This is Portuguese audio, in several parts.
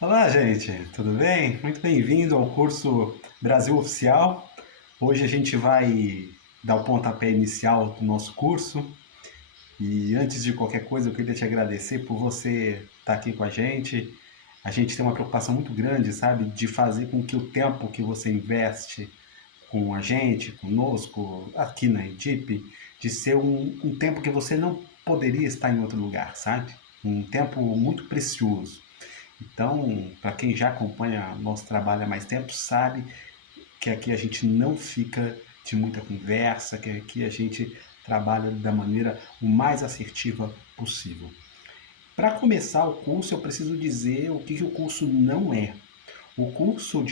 Olá, gente, tudo bem? Muito bem-vindo ao curso Brasil Oficial. Hoje a gente vai dar o pontapé inicial do nosso curso. E antes de qualquer coisa, eu queria te agradecer por você estar aqui com a gente. A gente tem uma preocupação muito grande, sabe, de fazer com que o tempo que você investe com a gente, conosco, aqui na Edip, de ser um tempo que você não poderia estar em outro lugar, sabe? Um tempo muito precioso. Então, para quem já acompanha nosso trabalho há mais tempo, sabe que aqui a gente não fica de muita conversa, que aqui a gente trabalha da maneira o mais assertiva possível. Para começar o curso, eu preciso dizer o que o curso não é. O curso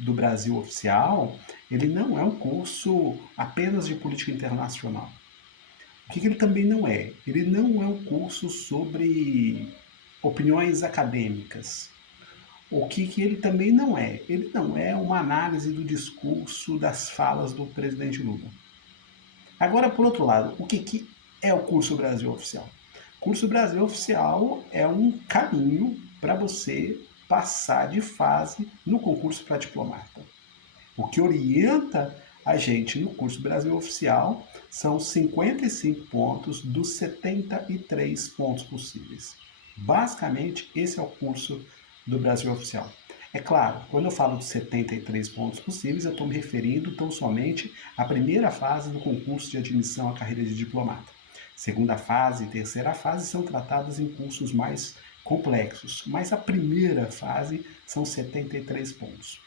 do Brasil Oficial, ele não é um curso apenas de política internacional. O que ele também não é? Ele não é um curso sobre opiniões acadêmicas. O que ele também não é? Ele não é uma análise do discurso das falas do presidente Lula. Agora, por outro lado, que é o curso Brasil Oficial? O curso Brasil Oficial é um caminho para você passar de fase no concurso para diplomata. O que orienta a gente no curso Brasil Oficial são 55 pontos dos 73 pontos possíveis. Basicamente, esse é o curso do Brasil Oficial. É claro, quando eu falo de 73 pontos possíveis, eu estou me referindo tão somente à primeira fase do concurso de admissão à carreira de diplomata. Segunda fase e terceira fase são tratadas em cursos mais complexos, mas a primeira fase são 73 pontos.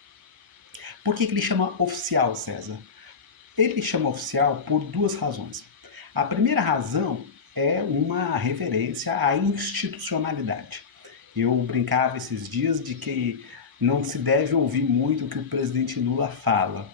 Por que ele chama oficial, César? Ele chama oficial por duas razões. A primeira razão é uma reverência à institucionalidade. Eu brincava esses dias de que não se deve ouvir muito o que o presidente Lula fala.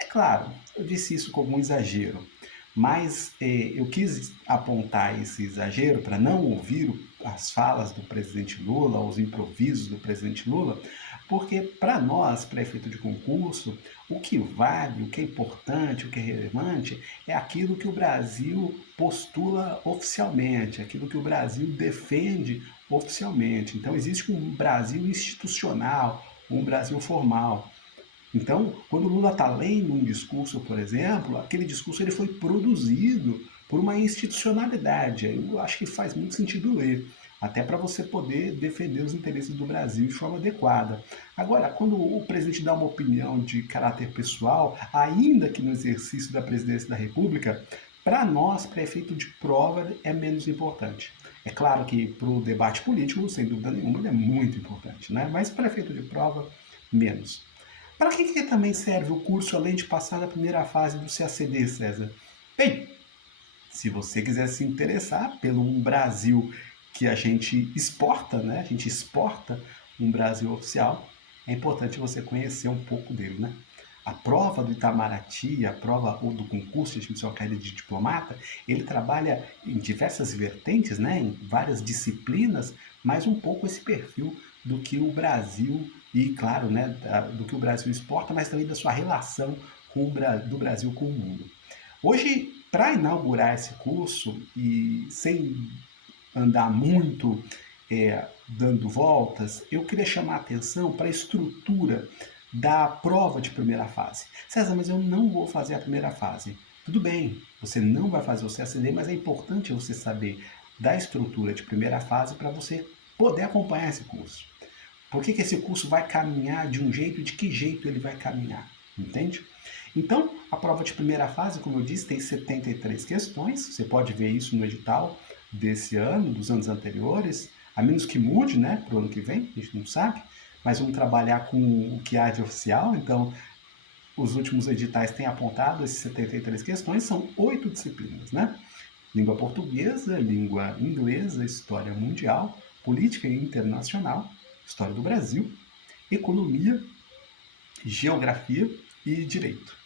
É claro, eu disse isso como um exagero, mas eu quis apontar esse exagero para não ouvir as falas do presidente Lula, os improvisos do presidente Lula, porque para nós, para efeito de concurso, o que vale, o que é importante, o que é relevante é aquilo que o Brasil postula oficialmente, aquilo que o Brasil defende oficialmente. Então existe um Brasil institucional, um Brasil formal. Então, quando o Lula está lendo um discurso, por exemplo, aquele discurso ele foi produzido por uma institucionalidade. Eu acho que faz muito sentido ler, até para você poder defender os interesses do Brasil de forma adequada. Agora, quando o presidente dá uma opinião de caráter pessoal, ainda que no exercício da presidência da República, para nós, para efeito de prova, é menos importante. É claro que para o debate político, sem dúvida nenhuma, ele é muito importante, né? Mas para efeito de prova, menos. Para que também serve o curso além de passar na primeira fase do CACD, César? Bem, se você quiser se interessar pelo um Brasil que a gente exporta, né? A gente exporta um Brasil oficial, é importante você conhecer um pouco dele, né? A prova do Itamaraty, a prova ou do concurso de admissão à carreira de diplomata, ele trabalha em diversas vertentes, né, em várias disciplinas, mas um pouco esse perfil do que o Brasil e, claro, né, do que o Brasil exporta, mas também da sua relação do Brasil com o mundo. Hoje, para inaugurar esse curso e sem andar muito dando voltas, eu queria chamar a atenção para a estrutura da prova de primeira fase. César, mas eu não vou fazer a primeira fase. Tudo bem, você não vai fazer o CACD, mas é importante você saber da estrutura de primeira fase para você poder acompanhar esse curso. Por que esse curso vai caminhar de um jeito e de que jeito ele vai caminhar? Entende? Então, a prova de primeira fase, como eu disse, tem 73 questões. Você pode ver isso no edital desse ano, dos anos anteriores, a menos que mude, né, para o ano que vem, a gente não sabe, mas vamos trabalhar com o que há de oficial. Então, os últimos editais têm apontado esses 73 questões, são 8 disciplinas, né? Língua portuguesa, língua inglesa, história mundial, política internacional, história do Brasil, economia, geografia e direito.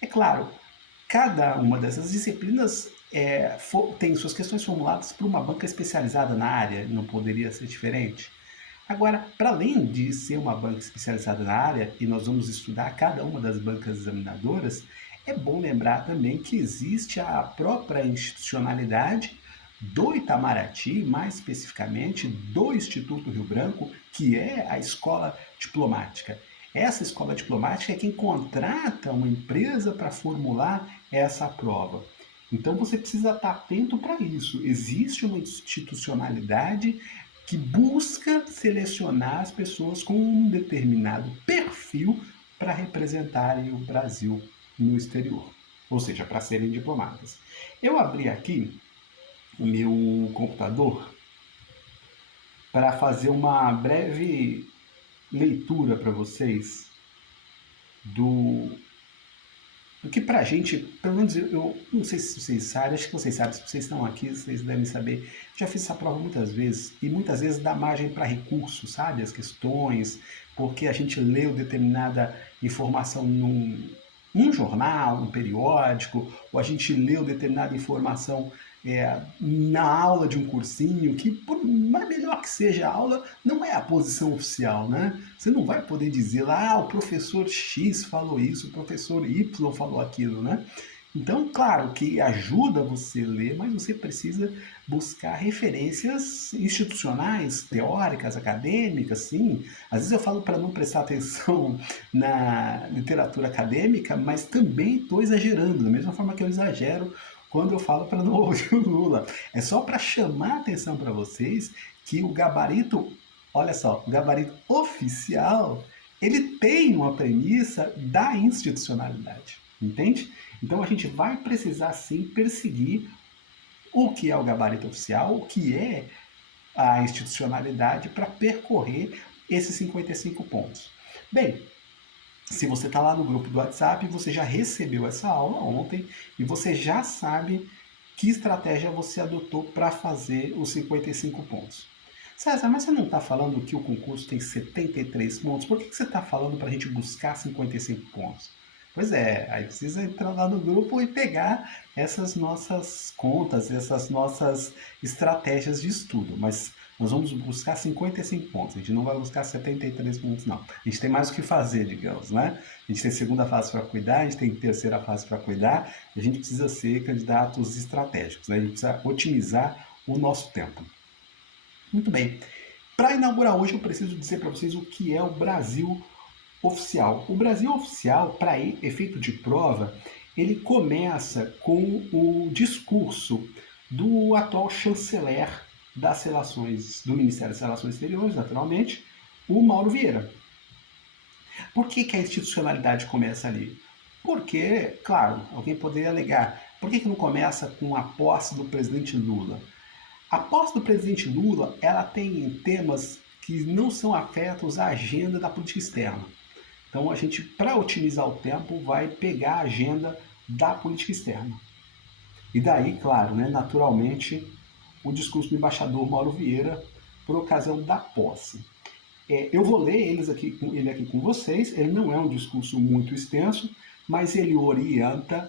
É claro, cada uma dessas disciplinas tem suas questões formuladas por uma banca especializada na área, não poderia ser diferente. Agora, para além de ser uma banca especializada na área, e nós vamos estudar cada uma das bancas examinadoras, é bom lembrar também que existe a própria institucionalidade do Itamaraty, mais especificamente do Instituto Rio Branco, que é a escola diplomática. Essa escola diplomática é quem contrata uma empresa para formular essa prova. Então você precisa estar atento para isso. Existe uma institucionalidade que busca selecionar as pessoas com um determinado perfil para representarem o Brasil no exterior, ou seja, para serem diplomatas. Eu abri aqui o meu computador para fazer uma breve leitura para vocês do, do que para a gente, pelo menos eu não sei se vocês sabem, acho que vocês sabem, se vocês estão aqui, vocês devem saber. Já fiz essa prova muitas vezes e muitas vezes dá margem para recurso, sabe? As questões, porque a gente leu determinada informação num jornal, num periódico, ou a gente leu determinada informação na aula de um cursinho, que por mais melhor que seja a aula, não é a posição oficial, né? Você não vai poder dizer lá, o professor X falou isso, o professor Y falou aquilo, né? Então, claro que ajuda você a ler, mas você precisa buscar referências institucionais, teóricas, acadêmicas, sim. Às vezes eu falo para não prestar atenção na literatura acadêmica, mas também estou exagerando, da mesma forma que eu exagero quando eu falo para não ouvir o Lula. É só para chamar a atenção para vocês que o gabarito, olha só, o gabarito oficial, ele tem uma premissa da institucionalidade, entende? Então a gente vai precisar sim perseguir o que é o gabarito oficial, o que é a institucionalidade para percorrer esses 55 pontos. Bem, se você está lá no grupo do WhatsApp, você já recebeu essa aula ontem e você já sabe que estratégia você adotou para fazer os 55 pontos. César, mas você não está falando que o concurso tem 73 pontos? Por que você está falando para a gente buscar 55 pontos? Pois é, aí precisa entrar lá no grupo e pegar essas nossas contas, essas nossas estratégias de estudo. Mas nós vamos buscar 55 pontos, a gente não vai buscar 73 pontos, não. A gente tem mais o que fazer, digamos, né? A gente tem segunda fase para cuidar, a gente tem terceira fase para cuidar, e a gente precisa ser candidatos estratégicos, né? A gente precisa otimizar o nosso tempo. Muito bem. Para inaugurar hoje, eu preciso dizer para vocês o que é o Brasil Oficial. O Brasil Oficial, para efeito de prova, ele começa com o discurso do atual chanceler das relações, do Ministério das Relações Exteriores, naturalmente, o Mauro Vieira. Por que a institucionalidade começa ali? Porque, claro, alguém poderia alegar, por que não começa com a posse do presidente Lula? A posse do presidente Lula, ela tem temas que não são afetos à agenda da política externa. Então a gente, para otimizar o tempo, vai pegar a agenda da política externa. E daí, claro, né, naturalmente, o discurso do embaixador Mauro Vieira por ocasião da posse. Eu vou ler ele aqui com vocês, ele não é um discurso muito extenso, mas ele orienta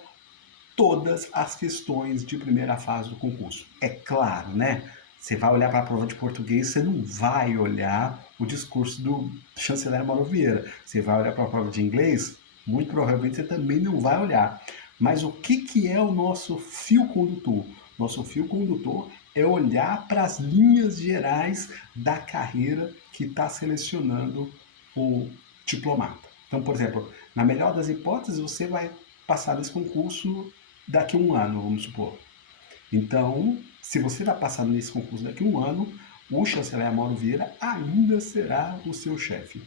todas as questões de primeira fase do concurso. É claro, né? Você vai olhar para a prova de português, você não vai olhar o discurso do chanceler Mauro Vieira. Você vai olhar para a prova de inglês, muito provavelmente você também não vai olhar. Mas o que é o nosso fio condutor? Nosso fio condutor é olhar para as linhas gerais da carreira que está selecionando o diplomata. Então, por exemplo, na melhor das hipóteses, você vai passar nesse concurso daqui a um ano, vamos supor. Então, se você vai passar nesse concurso daqui a um ano, o chanceler Mauro Vieira ainda será o seu chefe.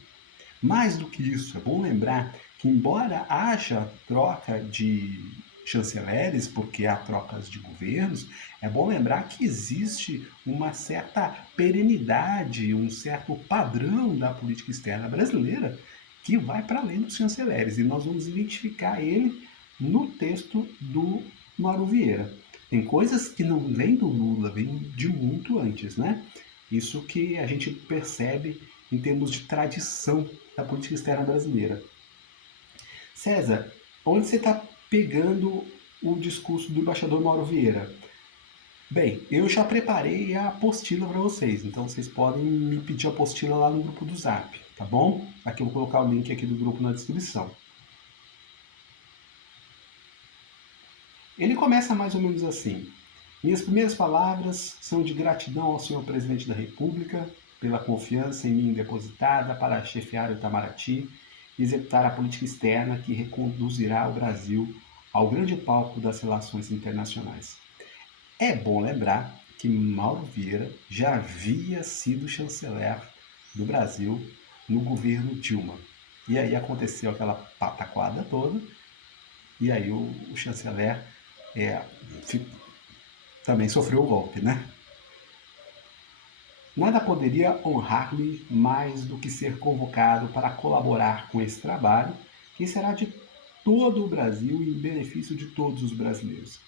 Mais do que isso, é bom lembrar que, embora haja troca de chanceleres, porque há trocas de governos, é bom lembrar que existe uma certa perenidade, um certo padrão da política externa brasileira que vai para além dos chanceleres. E nós vamos identificar ele no texto do Mauro Vieira. Tem coisas que não vêm do Lula, vêm de muito antes, né? Isso que a gente percebe em termos de tradição da política externa brasileira. César, onde você está pegando o discurso do embaixador Mauro Vieira? Bem, eu já preparei a apostila para vocês, então vocês podem me pedir a apostila lá no grupo do Zap, tá bom? Aqui eu vou colocar o link aqui do grupo na descrição. Ele começa mais ou menos assim. Minhas primeiras palavras são de gratidão ao senhor presidente da República pela confiança em mim depositada para chefiar o Itamaraty e executar a política externa que reconduzirá o Brasil ao grande palco das relações internacionais. É bom lembrar que Mauro Vieira já havia sido chanceler do Brasil no governo Dilma. E aí aconteceu aquela pataquada toda, e aí o chanceler é, também sofreu o golpe, né? Nada poderia honrar-me mais do que ser convocado para colaborar com esse trabalho, que será de todo o Brasil e em benefício de todos os brasileiros.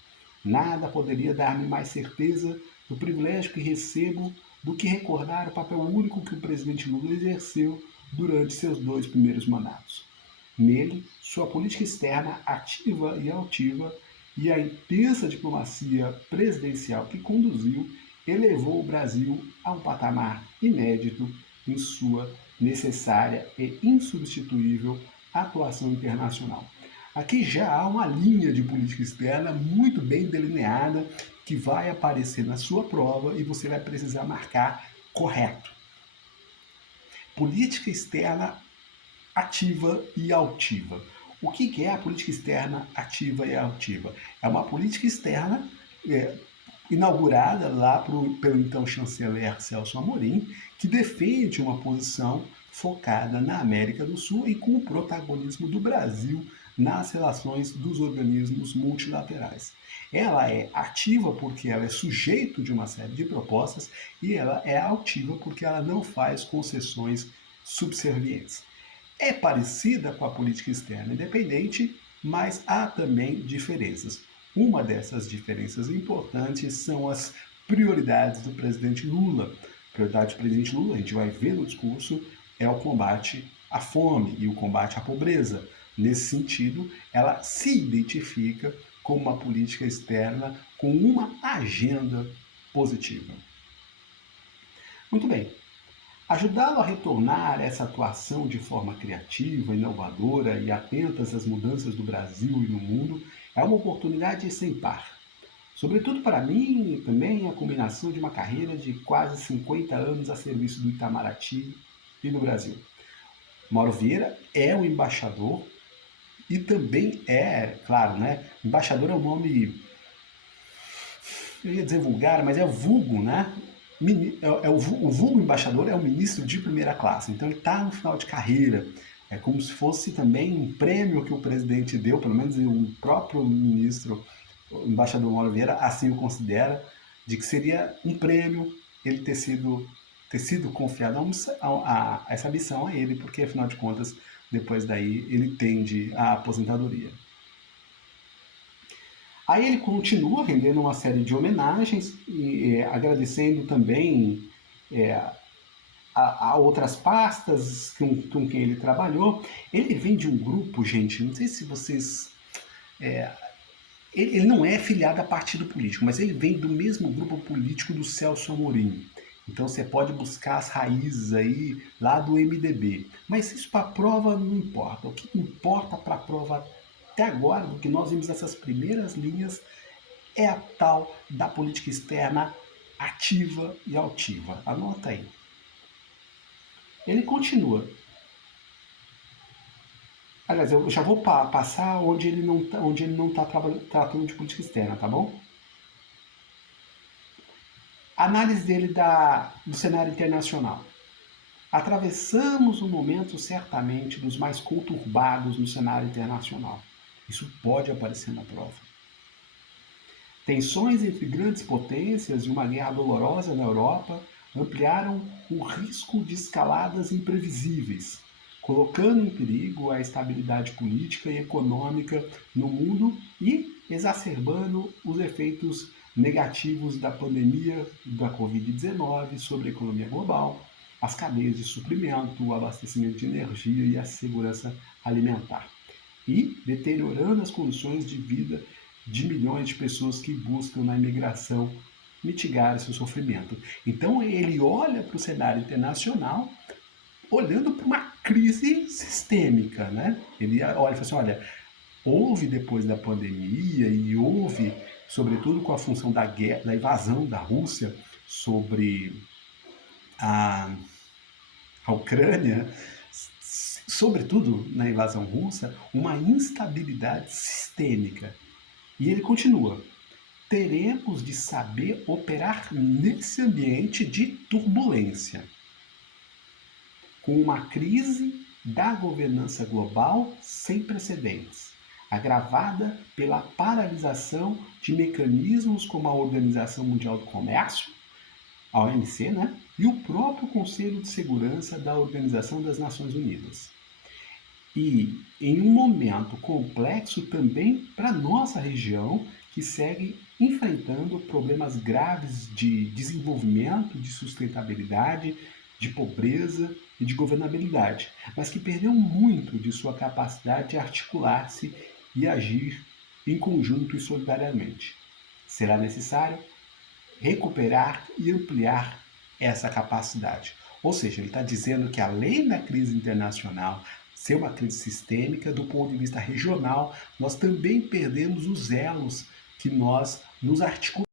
Nada poderia dar-me mais certeza do privilégio que recebo do que recordar o papel único que o presidente Lula exerceu durante seus 2 primeiros mandatos. Nele, sua política externa ativa e altiva e a intensa diplomacia presidencial que conduziu elevou o Brasil a um patamar inédito em sua necessária e insubstituível atuação internacional. Aqui já há uma linha de política externa muito bem delineada que vai aparecer na sua prova e você vai precisar marcar correto. Política externa ativa e altiva. O que é a política externa ativa e altiva? É uma política externa inaugurada lá pelo então chanceler Celso Amorim, que defende uma posição focada na América do Sul e com o protagonismo do Brasil nas relações dos organismos multilaterais. Ela é ativa porque ela é sujeito de uma série de propostas e ela é altiva porque ela não faz concessões subservientes. É parecida com a política externa independente, mas há também diferenças. Uma dessas diferenças importantes são as prioridades do presidente Lula. A prioridade do presidente Lula, a gente vai ver no discurso, é o combate à fome e o combate à pobreza. Nesse sentido, ela se identifica como uma política externa com uma agenda positiva. Muito bem. Ajudá-lo a retornar essa atuação de forma criativa, inovadora e atentas às mudanças do Brasil e no mundo é uma oportunidade sem par. Sobretudo para mim, também a combinação de uma carreira de quase 50 anos a serviço do Itamaraty e do Brasil. Mauro Vieira é um embaixador e também claro, né? Embaixador é um nome, eu ia dizer vulgar, mas é vulgo, né? O vulgo embaixador é um ministro de primeira classe, então ele está no final de carreira. É como se fosse também um prêmio que o presidente deu, pelo menos o próprio ministro, o embaixador Mauro Vieira, assim o considera, de que seria um prêmio ele ter sido confiado a essa missão a ele, porque afinal de contas, depois daí ele tende à aposentadoria. Aí ele continua rendendo uma série de homenagens, e agradecendo também a outras pastas com quem ele trabalhou. Ele vem de um grupo, gente, não sei se vocês... ele não é filiado a partido político, mas ele vem do mesmo grupo político do Celso Amorim. Então você pode buscar as raízes aí lá do MDB. Mas isso para a prova não importa. O que importa para a prova até agora, do que nós vimos nessas primeiras linhas, é a tal da política externa ativa e altiva. Anota aí. Ele continua. Aliás, eu já vou passar onde ele não está tratando de política externa, tá bom? Análise dele do cenário internacional. Atravessamos um momento certamente dos mais conturbados no cenário internacional. Isso pode aparecer na prova. Tensões entre grandes potências e uma guerra dolorosa na Europa ampliaram o risco de escaladas imprevisíveis, colocando em perigo a estabilidade política e econômica no mundo e exacerbando os efeitos negativos da pandemia da Covid-19 sobre a economia global, as cadeias de suprimento, o abastecimento de energia e a segurança alimentar, e deteriorando as condições de vida de milhões de pessoas que buscam na imigração mitigar esse sofrimento. Então ele olha para o cenário internacional olhando para uma crise sistêmica, né? Ele olha e fala assim, olha, houve depois da pandemia e houve sobretudo com a função da guerra, da invasão da Rússia sobre a, a Ucrânia, sobretudo na invasão russa, uma instabilidade sistêmica. E ele continua: teremos de saber operar nesse ambiente de turbulência, com uma crise da governança global sem precedentes, agravada pela paralisação de mecanismos como a Organização Mundial do Comércio, a OMC, né? E o próprio Conselho de Segurança da Organização das Nações Unidas. E em um momento complexo também para a nossa região, que segue enfrentando problemas graves de desenvolvimento, de sustentabilidade, de pobreza e de governabilidade, mas que perdeu muito de sua capacidade de articular-se e agir em conjunto e solidariamente. Será necessário recuperar e ampliar essa capacidade. Ou seja, ele está dizendo que além da crise internacional ser uma crise sistêmica, do ponto de vista regional, nós também perdemos os elos que nós nos articulamos